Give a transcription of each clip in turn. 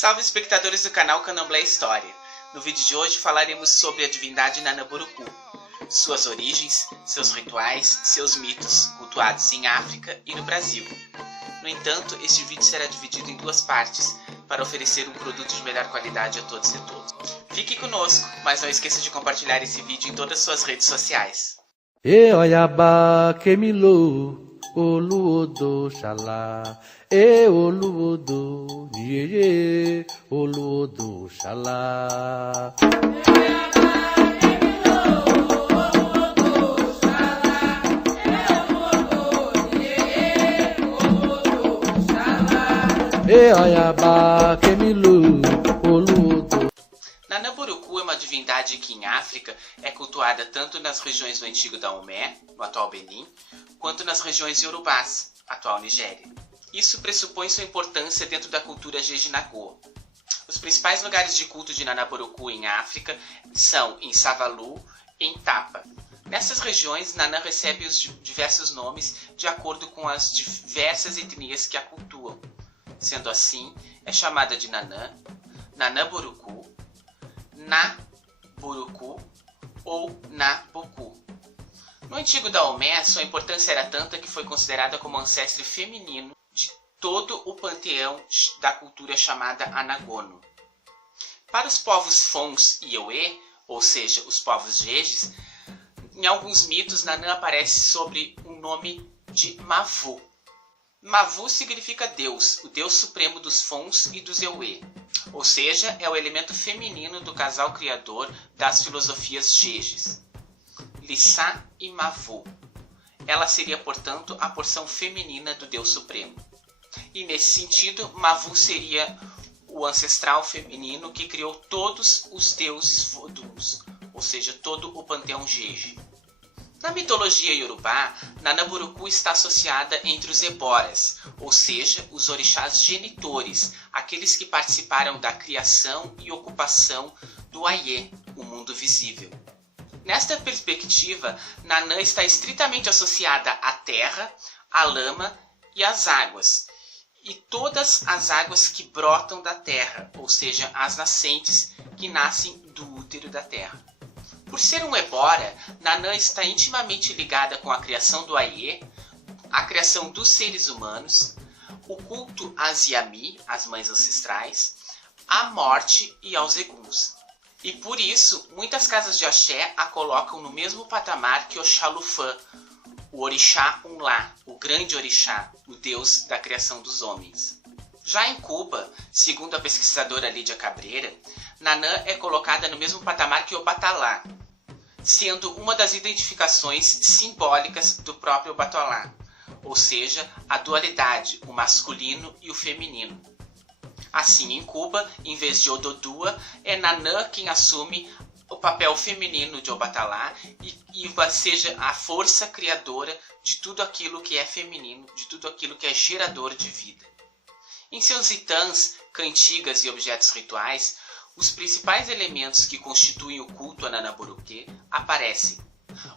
Salve espectadores do canal Candomblé História! No vídeo de hoje falaremos sobre a divindade Nanaburuku, suas origens, seus rituais, seus mitos, cultuados em África e no Brasil. No entanto, este vídeo será dividido em duas partes, para oferecer um produto de melhor qualidade a todos e todas. Fique conosco, mas não esqueça de compartilhar esse vídeo em todas as suas redes sociais. E oyaba kemilo oluodo shala e oluodo yeye oluodo shala. E oyaba kemilo oluodo. Nanaburuku é uma divindade que em África é cultuada tanto nas regiões do antigo Daomé, no atual Benin, quanto nas regiões iorubás, atual Nigéria. Isso pressupõe sua importância dentro da cultura Jejinagoa. Os principais lugares de culto de Nanaburuku em África são em Savalu e em Tapa. Nessas regiões, Nanã recebe os diversos nomes de acordo com as diversas etnias que a cultuam. Sendo assim, é chamada de Nanã, Nanaburuku, Na-Buruku ou Na-Boku. No antigo Daomé, sua importância era tanta que foi considerada como ancestre feminino de todo o panteão da cultura chamada Anagono. Para os povos Fons e Ewe, ou seja, os povos Jejes, em alguns mitos Nanã aparece sobre o nome de Mavu. Mavu significa Deus, o Deus supremo dos Fons e dos Ewe, ou seja, é o elemento feminino do casal criador das filosofias Jejes, Lissá e Mavu. Ela seria, portanto, a porção feminina do Deus Supremo. E nesse sentido, Mavu seria o ancestral feminino que criou todos os deuses voduns, ou seja, todo o panteão Jeje. Na mitologia iorubá, Nanaburuku está associada entre os eboras, ou seja, os orixás genitores, aqueles que participaram da criação e ocupação do Aie, o mundo visível. Nesta perspectiva, Nanã está estritamente associada à terra, à lama e às águas, e todas as águas que brotam da terra, ou seja, as nascentes que nascem do útero da terra. Por ser um ebora, Nanã está intimamente ligada com a criação do Aie, a criação dos seres humanos, o culto às Yami, as mães ancestrais, à morte e aos eguns. E por isso, muitas casas de axé a colocam no mesmo patamar que Oxalufã, o orixá Unlá, o grande orixá, o deus da criação dos homens. Já em Cuba, segundo a pesquisadora Lídia Cabreira, Nanã é colocada no mesmo patamar que Obatalá, sendo uma das identificações simbólicas do próprio Obatalá, ou seja, a dualidade, o masculino e o feminino. Assim, em Cuba, em vez de Ododua, é Nanã quem assume o papel feminino de Obatalá e seja a força criadora de tudo aquilo que é feminino, de tudo aquilo que é gerador de vida. Em seus itãs, cantigas e objetos rituais, os principais elementos que constituem o culto a Nanaburuku aparecem,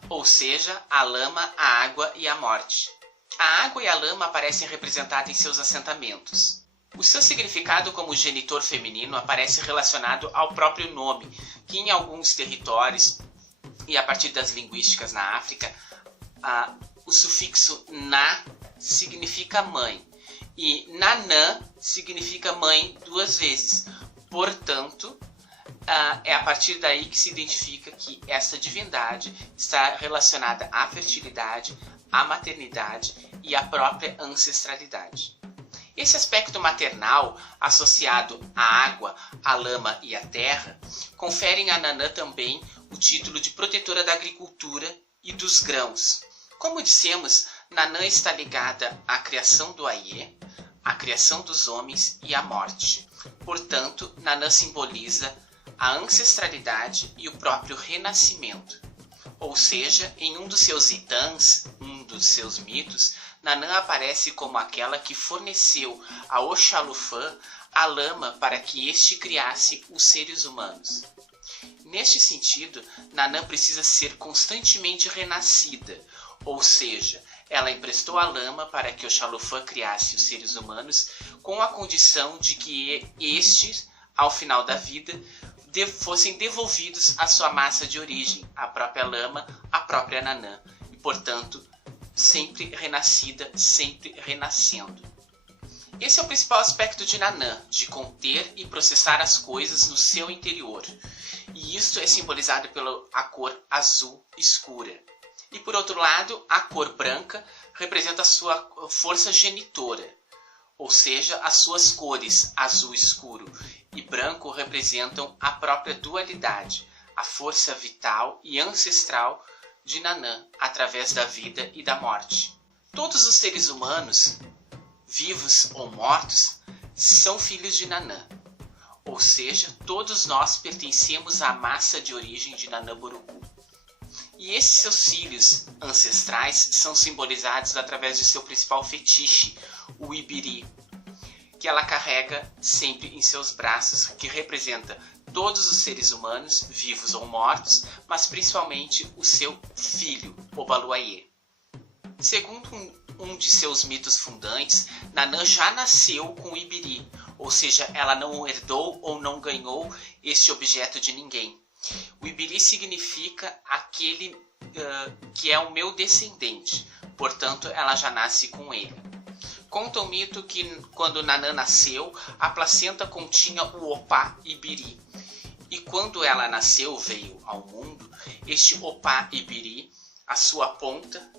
ou seja, a lama, a água e a morte. A água e a lama aparecem representadas em seus assentamentos. O seu significado como genitor feminino aparece relacionado ao próprio nome, que em alguns territórios, e a partir das linguísticas na África, o sufixo na significa mãe, e nanã significa mãe duas vezes. Portanto, é a partir daí que se identifica que essa divindade está relacionada à fertilidade, à maternidade e à própria ancestralidade. Esse aspecto maternal, associado à água, à lama e à terra, conferem a Nanã também o título de protetora da agricultura e dos grãos. Como dissemos, Nanã está ligada à criação do Aie, à criação dos homens e à morte. Portanto, Nanã simboliza a ancestralidade e o próprio renascimento. Ou seja, em um dos seus itãs, um dos seus mitos, Nanã aparece como aquela que forneceu a Oxalufã a lama para que este criasse os seres humanos. Neste sentido, Nanã precisa ser constantemente renascida, ou seja, ela emprestou a lama para que Oxalufã criasse os seres humanos com a condição de que estes, ao final da vida, fossem devolvidos à sua massa de origem, a própria lama, a própria Nanã, e portanto sempre renascida, sempre renascendo. Esse é o principal aspecto de Nanã, de conter e processar as coisas no seu interior. E isto é simbolizado pela cor azul escura. E por outro lado, a cor branca representa a sua força genitora, ou seja, as suas cores, azul escuro e branco, representam a própria dualidade, a força vital e ancestral de Nanã, através da vida e da morte. Todos os seres humanos, vivos ou mortos, são filhos de Nanã, ou seja, todos nós pertencemos à massa de origem de Nanã Borucu. E esses seus filhos ancestrais são simbolizados através de seu principal fetiche, o Ibiri, que ela carrega sempre em seus braços, que representa todos os seres humanos, vivos ou mortos, mas principalmente o seu filho, Obaluayê. Segundo um de seus mitos fundantes, Nanã já nasceu com o Ibiri, ou seja, ela não herdou ou não ganhou este objeto de ninguém. O Ibiri significa aquele que é o meu descendente, portanto ela já nasce com ele. Conta o mito que quando Nanã nasceu, a placenta continha o Opá Ibiri. E quando ela nasceu, veio ao mundo, este Opá Ibiri, a sua ponta,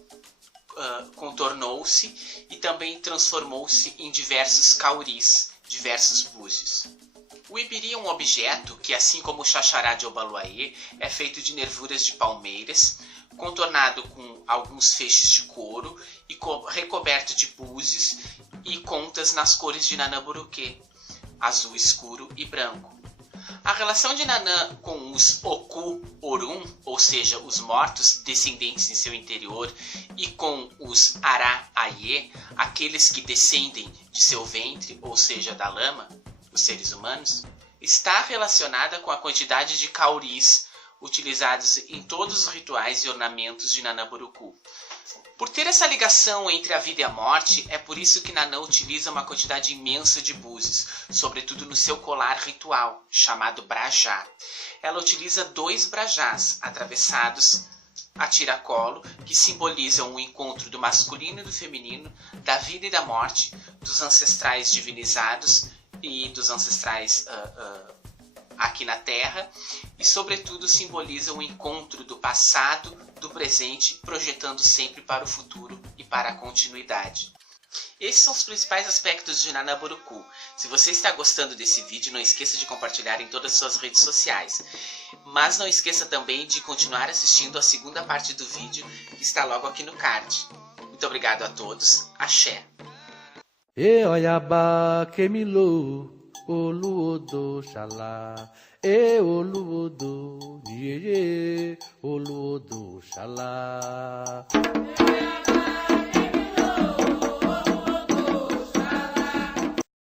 contornou-se e também transformou-se em diversos cauris, diversos búzios. O Ibiri é um objeto que, assim como o Xaxará de Obaluayê, é feito de nervuras de palmeiras, contornado com alguns feixes de couro e recoberto de búzios e contas nas cores de Nanã Boruquê, azul escuro e branco. A relação de Nanã com os Oku Orum, ou seja, os mortos descendentes em seu interior, e com os Ará Ayê, aqueles que descendem de seu ventre, ou seja, da lama, os seres humanos, está relacionada com a quantidade de cauris utilizados em todos os rituais e ornamentos de Nanã Borucu. Por ter essa ligação entre a vida e a morte, é por isso que Nanã utiliza uma quantidade imensa de búzios, sobretudo no seu colar ritual, chamado brajá. Ela utiliza 2 brajás atravessados a tiracolo, que simbolizam o encontro do masculino e do feminino, da vida e da morte, dos ancestrais divinizados e dos ancestrais aqui na Terra, e sobretudo simboliza o encontro do passado, do presente, projetando sempre para o futuro e para a continuidade. Esses são os principais aspectos de Nanã Borucu. Se você está gostando desse vídeo, não esqueça de compartilhar em todas as suas redes sociais. Mas não esqueça também de continuar assistindo a segunda parte do vídeo, que está logo aqui no card. Muito obrigado a todos. Axé! E Oyaba Kemilo, Oluodo Xalá. E Oluodo, Oluodo Xalá.